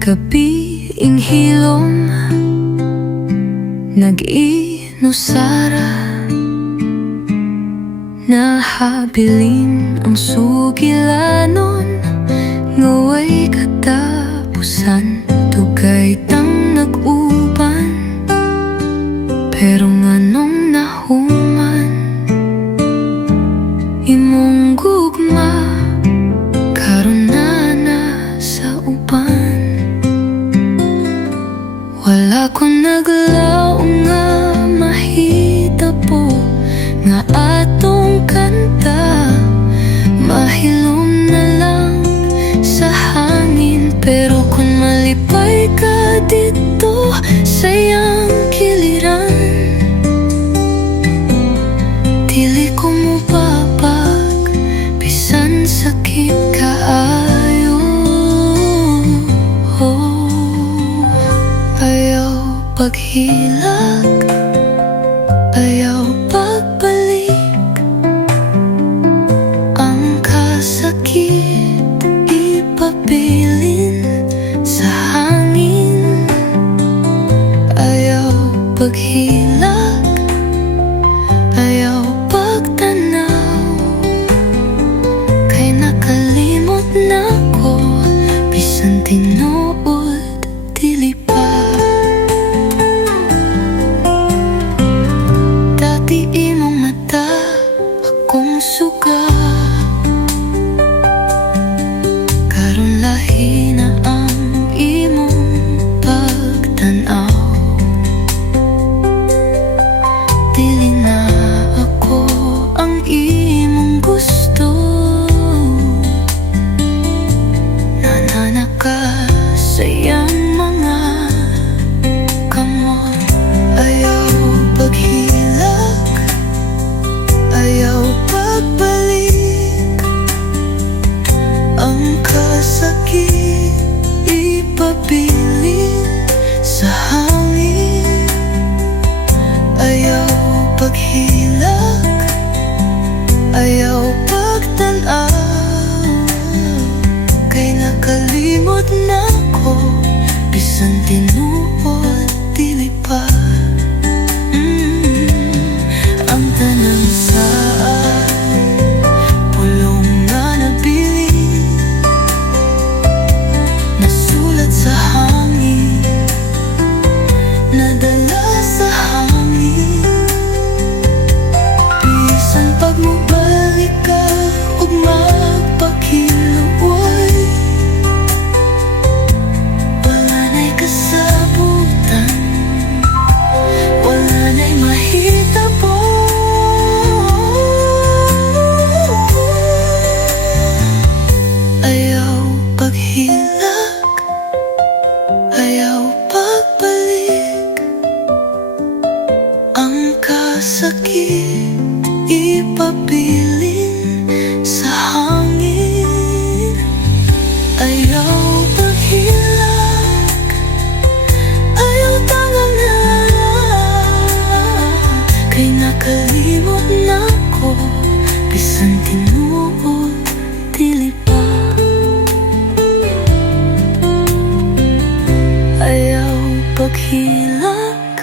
Gabi ing hilom, nag-inusara. Nahabilin ang sugilanong, ngaway katapusan. Dugay tang nag-uban, pero nganong nahuman. Imong gugma, karon na sa uban. Wala ko naglaum nga mahitabo, nga atong kanta. Mahilum na lang sa hangin, pero kung malipay ka didto sa iyang kiliran, dili ko mobabag, bisan sakit kaayo. Ayaw pag-hilak, ayaw pagbalik. Ang sakit ipabilin sa hangin. Ayaw pag-hilak, ayaw pagtanaw, kay nakalimot na ko, bisan tinuod dili pa. Dati imong mata, akong suga. Karon lahi na ang imong pagtanaw. Dili na ako ang imong gusto. Nanana ka sa iyang mga kamot. Ayaw pag-hilak, ayaw pagbalik. Ang sakit ipabilin sa hangin. Ayaw pag-hilak, ayaw pagtanaw, kay nakalimot na ko, bisan tinuod dili pa. Ang tanang saan pulong nga nabili, nasulat sa hangin, nadala sa hangin. Bisan pag mobalik ka ug magpakiluoy, wala na'y kasabutan, wala na'y mahitabo. Ayaw pag-hilak, ayaw pagbalik. Ang sakit ipabilin sa hangin. Ayaw pag-hilak, ayaw tangang na, kay nakalimot na ko, bisan tinuod dili pa. Ayaw pag-hilak,